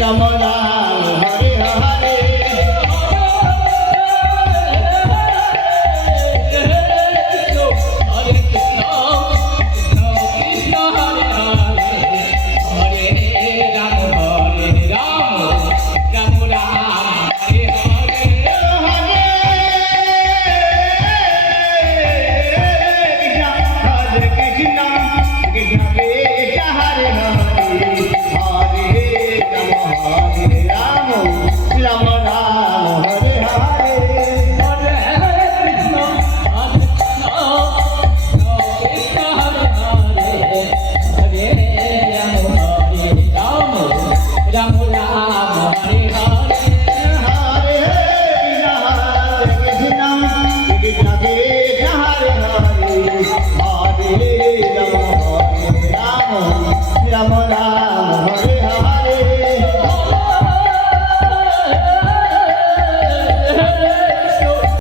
Kamala Oh.